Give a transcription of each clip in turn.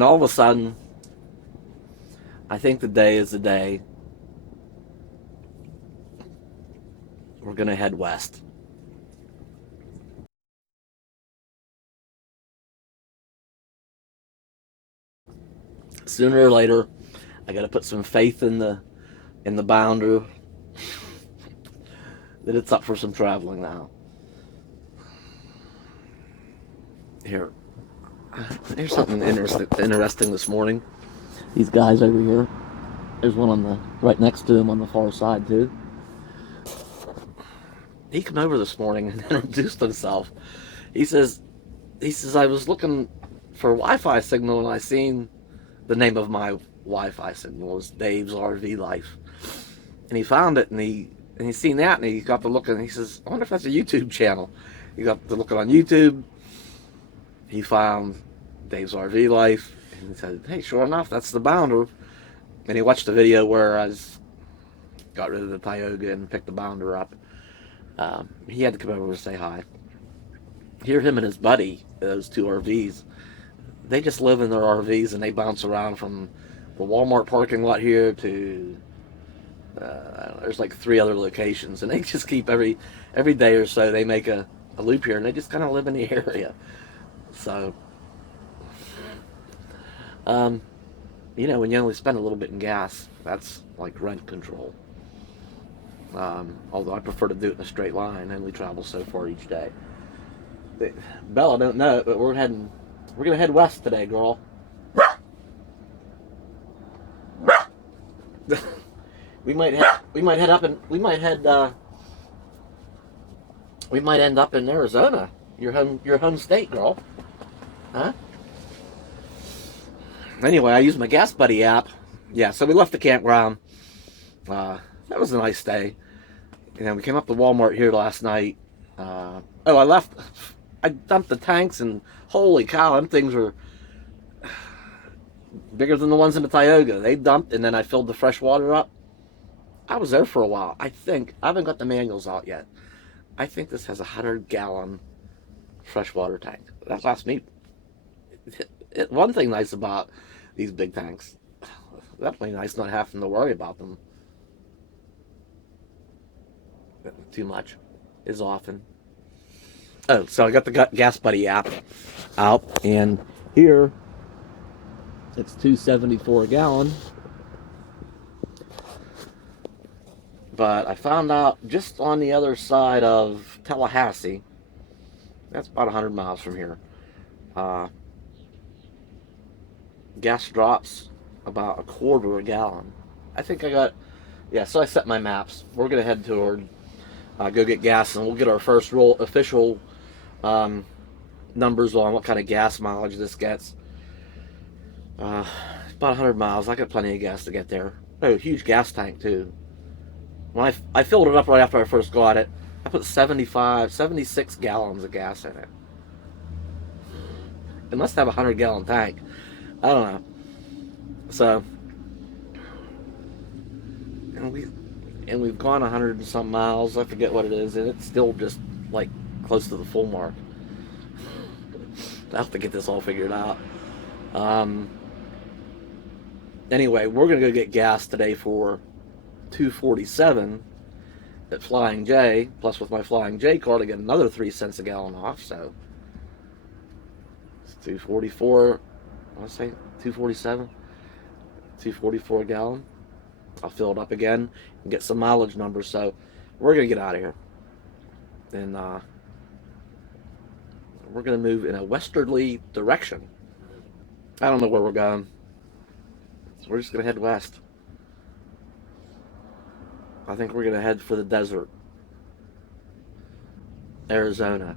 And all of a sudden, I think the day is the day we're going to head west. Sooner or later, I got to put some faith in the boundary that it's up for some traveling now. Here's something interesting this morning. These guys over here. There's one on the right next to him on the far side too. He came over this morning and introduced himself. He says I was looking for a Wi-Fi signal and I seen the name of my Wi-Fi signal was Dave's RV Life, and he found it and he seen that and he got to looking and he says, I wonder if that's a YouTube channel. He got to looking on YouTube. He found Dave's RV Life and he said, hey, sure enough, that's the bounder. And he watched the video where I got rid of the Tioga and picked the bounder up. He had to come over and say hi. Here, him and his buddy, those two RVs, they just live in their RVs and they bounce around from the Walmart parking lot here to there's like 3 other locations, and they just keep every day or so they make a loop here and they just kind of live in the area. So you know, when you only spend a little bit in gas, that's like rent control. Although I prefer to do it in a straight line. I only travel so far each day. Bella don't know it, but we're gonna head west today, girl. we might end up in Arizona, your home state, girl. Huh? Anyway, I used my Gas Buddy app. Yeah, so we left the campground. That was a nice day. And we came up to Walmart here last night. I dumped the tanks, and holy cow, them things were bigger than the ones in the Tioga. They dumped, and then I filled the fresh water up. I was there for a while. I haven't got the manuals out yet. I think this has a 100-gallon freshwater tank. That lasts me. One thing nice about these big tanks, definitely nice not having to worry about them too much as often. Oh, so I got the Gas Buddy app out, and here it's $2.74 a gallon. But I found out just on the other side of Tallahassee, that's about 100 miles from here, gas drops about a quarter a gallon. I think I got, yeah, so I set my maps. We're going to head toward, go get gas, and we'll get our first official numbers on what kind of gas mileage this gets. About 100 miles. I got plenty of gas to get there. Oh, huge gas tank, too. When I filled it up right after I first got it, I put 76 gallons of gas in it. It must have a 100-gallon tank. I don't know. So, and we've gone 100 and some miles. I forget what it is, and it's still just like close to the full mark. I have to get this all figured out. Anyway, we're gonna go get gas today for $2.47 at Flying J. Plus, with my Flying J card, I get another 3 cents a gallon off. So it's $2.44. I want to say $2.47, $2.44 a gallon. I'll fill it up again and get some mileage numbers. So we're gonna get out of here, and we're gonna move in a westerly direction. I don't know where we're going, so we're just gonna head west. I think we're gonna head for the desert, Arizona.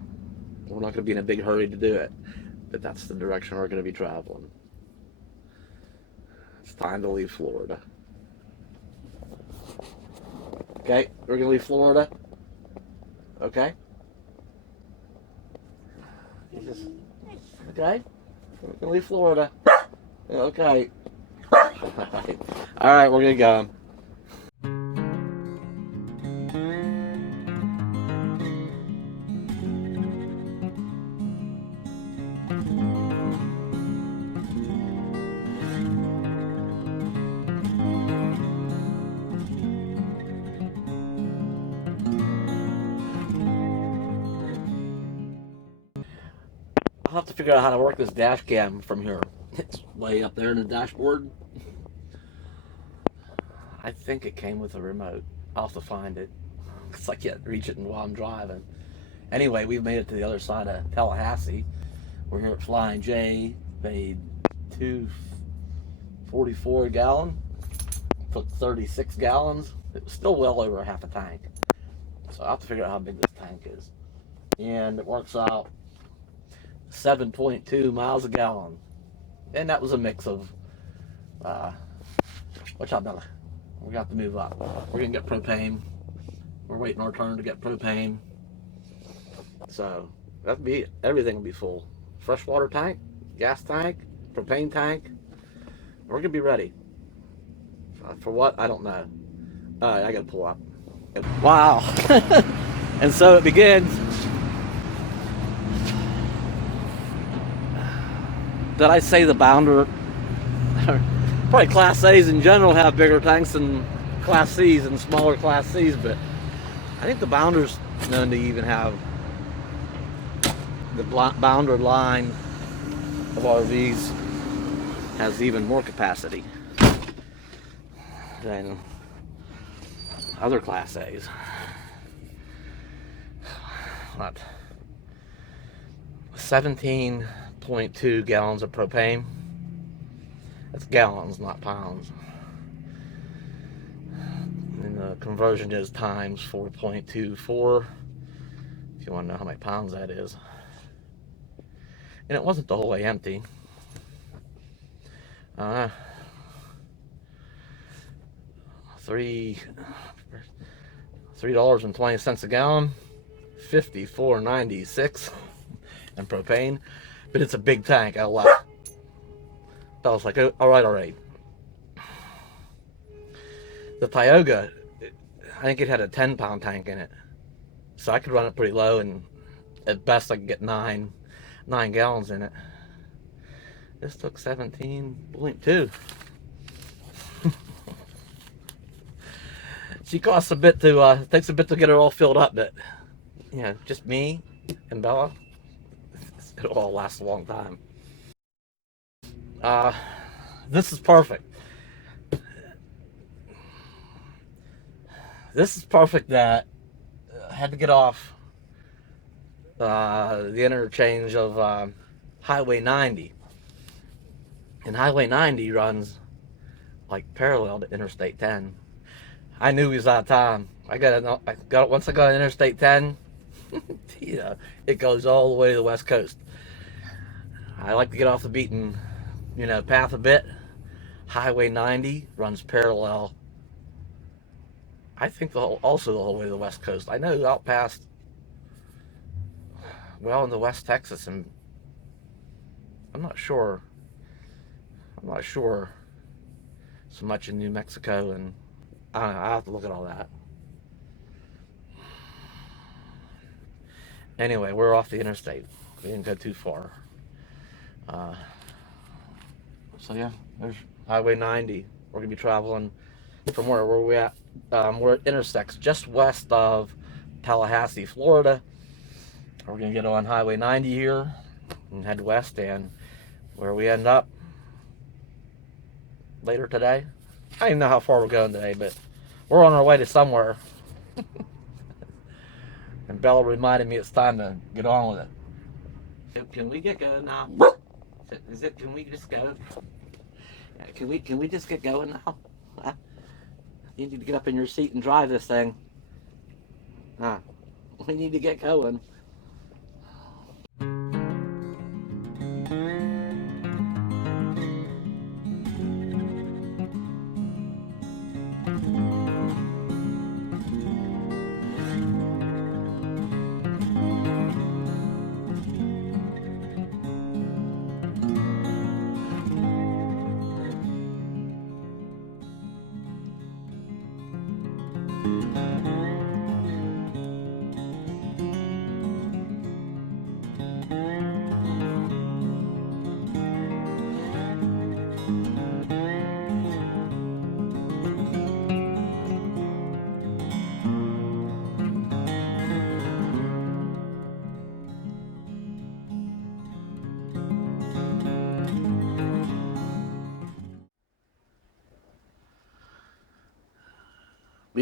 We're not gonna be in a big hurry to do it, but that's the direction we're gonna be traveling. It's time to leave Florida. Okay, we're gonna leave Florida. Okay. Okay. We're gonna leave Florida. Okay. All right, we're gonna go. have to figure out how to work this dash cam from here. It's way up there in the dashboard. I think it came with a remote. I'll have to find it because I can't reach it while I'm driving. Anyway, we've made it to the other side of Tallahassee. We're here at Flying J. Paid $2.44 a gallon. Took 36 gallons. It was still well over half a tank. So I'll have to figure out how big this tank is. And it works out 7.2 miles a gallon. And that was a mix of, watch out, Bella. We got to move up. We're gonna get propane. We're waiting our turn to get propane. So that'd be it. Everything will be full. Freshwater tank, gas tank, propane tank. We're gonna be ready. For what? I don't know. I gotta pull up. Wow. And so it begins. Did I say the Bounder? Probably Class A's in general have bigger tanks than Class C's and smaller Class C's, but I think the Bounder's known to even have the Bounder line of RVs has even more capacity than other Class A's. What? 17.2 gallons of propane. That's gallons, not pounds. And the conversion is times 4.24. If you want to know how many pounds that is. And it wasn't the whole way empty. $3.20 a gallon, $54.96 in propane, but it's a big tank. I was like, oh, all right. The Tioga, I think it had a 10-pound tank in it, so I could run it pretty low, and at best I could get 9 gallons in it. This took 17.2. She costs a bit to, takes a bit to get her all filled up, but, you know, just me and Bella, it'll all last a long time. This is perfect. This is perfect that I had to get off the interchange of Highway 90. And Highway 90 runs like parallel to Interstate 10. I knew he was out of time. Once I got on Interstate 10, you know, it goes all the way to the West Coast. I like to get off the beaten, you know, path a bit. Highway 90 runs parallel, I think, also the whole way to the West Coast. I know out past, well, into West Texas, and I'm not sure so much in New Mexico, and I don't know, I'll have to look at all that. Anyway, we're off the interstate. We didn't go too far. So yeah, there's Highway 90. We're gonna be traveling from where we at? Where it intersects just west of Tallahassee, Florida. We're gonna get on Highway 90 here and head west, and where we end up later today. I don't even know how far we're going today, but we're on our way to somewhere. And Bella reminded me it's time to get on with it. So can we get going now? Can we just go? Can we just get going now? Huh? You need to get up in your seat and drive this thing. We need to get going.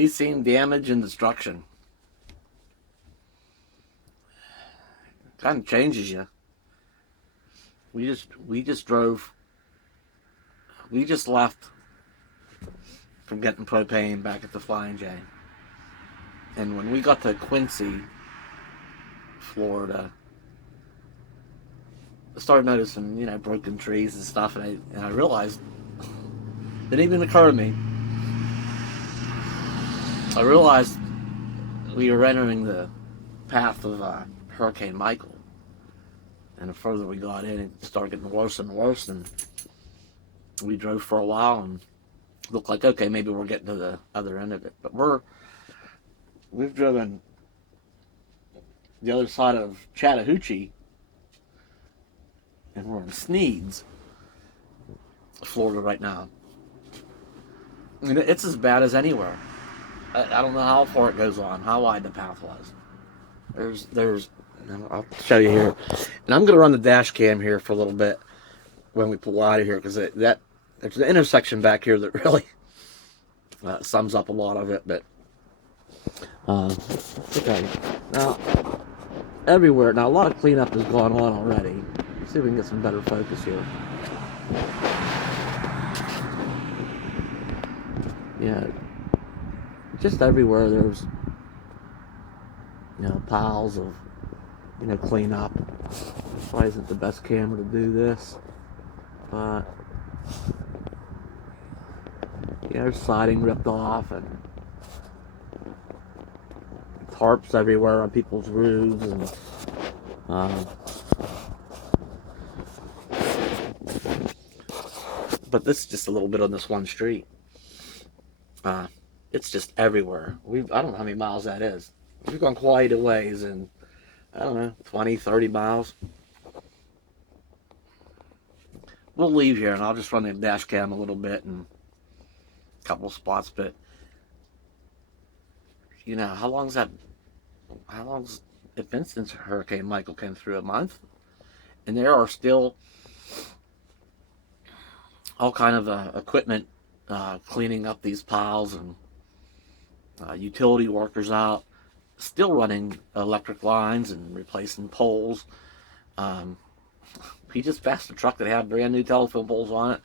We've seen damage and destruction. Kind of changes you. We just drove. We just left from getting propane back at the Flying J. And when we got to Quincy, Florida, I started noticing, broken trees and stuff, and I realized, it didn't even occur to me. I realized we were entering the path of Hurricane Michael. And the further we got in, it started getting worse and worse, and we drove for a while and looked like, okay, maybe we're getting to the other end of it. But we've driven the other side of Chattahoochee, and we're in Sneads, Florida right now. And it's as bad as anywhere. I don't know how far it goes on, how wide the path was. I'll show you here. And I'm going to run the dash cam here for a little bit when we pull out of here, because there's an intersection back here that really sums up a lot of it. But okay, now everywhere. Now a lot of cleanup has gone on already. Let's see if we can get some better focus here. Yeah, just everywhere there's piles of cleanup. Probably isn't the best camera to do this, but there's siding ripped off and tarps everywhere on people's roofs, and but this is just a little bit on this one street. It's just everywhere. I don't know how many miles that is. We've gone quite a ways, and I don't know, 20, 30 miles. We'll leave here, and I'll just run the dash cam a little bit and a couple of spots. But how long's it been since Hurricane Michael came through? A month? And there are still all kind of equipment cleaning up these piles, and utility workers out, still running electric lines and replacing poles. We just passed a truck that had brand new telephone poles on it.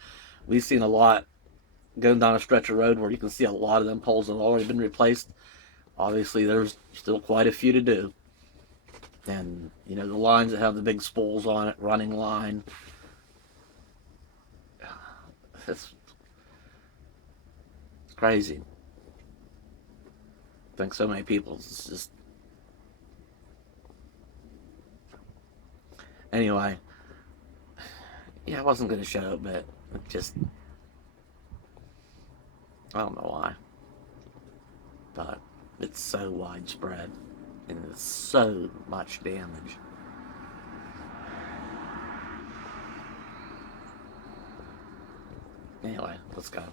We've seen a lot going down a stretch of road where you can see a lot of them poles have already been replaced. Obviously, there's still quite a few to do. And, the lines that have the big spools on it, running line. It's crazy. I think so many people, it's just... Anyway, I wasn't going to show it, but it just... I don't know why. But it's so widespread, and it's so much damage. Anyway, let's go.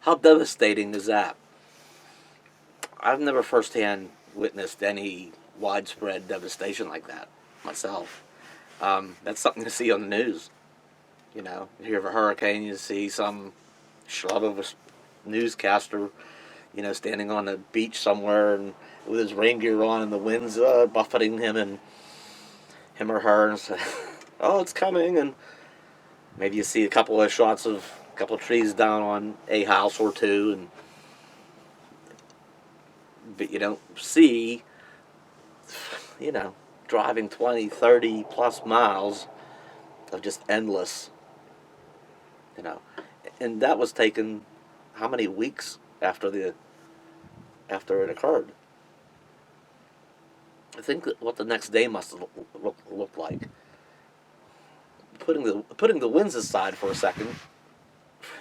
How devastating is that? I've never firsthand witnessed any widespread devastation like that myself. That's something to see on the news. You know, you hear of a hurricane, you see some schlub of a newscaster, you know, standing on a beach somewhere and with his rain gear on, and the wind's buffeting him and him or her, and say, "Oh, it's coming." And maybe you see a couple of shots of a couple of trees down on a house or two, and but you don't see, you know, driving 20, 30 plus miles of just endless, you know, and that was taken how many weeks after it occurred? I think that what the next day must have looked like. Putting the winds aside for a second,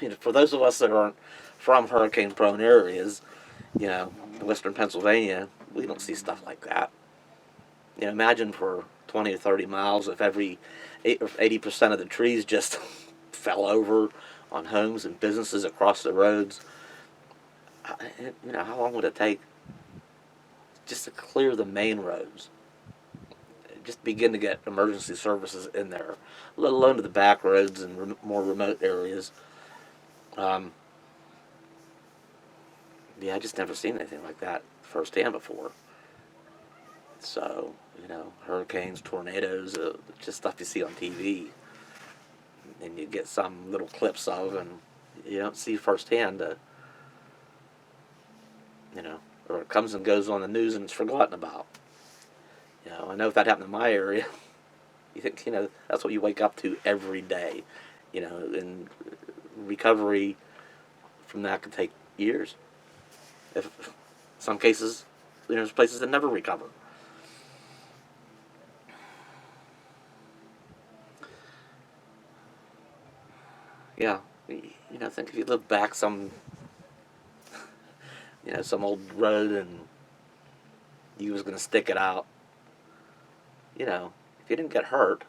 you know, for those of us that aren't from hurricane-prone areas, you know, western Pennsylvania, we don't see stuff like that. You know, imagine for 20 or 30 miles if every 80% of the trees just fell over on homes and businesses across the roads. You know, how long would it take just to clear the main roads? Just begin to get emergency services in there, let alone to the back roads and more remote areas. Um, yeah, I just never seen anything like that firsthand before. So, you know, hurricanes, tornadoes, just stuff you see on TV, and you get some little clips of, and you don't see firsthand, you know, or it comes and goes on the news and it's forgotten about. You know, I know if that happened in my area, you think, you know, that's what you wake up to every day, you know, and recovery from that could take years. If some cases, you know, there's places that never recover. Yeah, you know, think if you look back some, you know, some old road and you was gonna stick it out, you know, if you didn't get hurt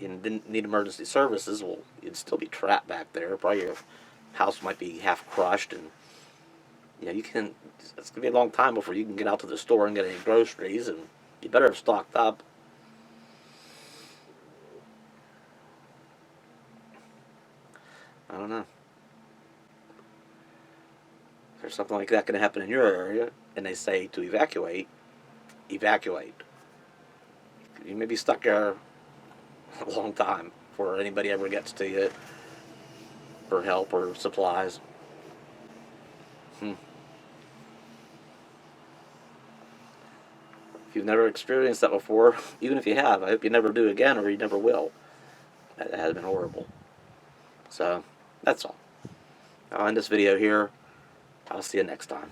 and didn't need emergency services, well, you'd still be trapped back there. Probably your house might be half crushed, and you know, you can. It's gonna be a long time before you can get out to the store and get any groceries, and you better have stocked up. I don't know. If there's something like that going to happen in your area, and they say to evacuate, evacuate. You may be stuck there a long time before anybody ever gets to you for help or supplies. Hmm. If you've never experienced that before, even if you have, I hope you never do again or you never will. That has been horrible. So, that's all. I'll end this video here. I'll see you next time.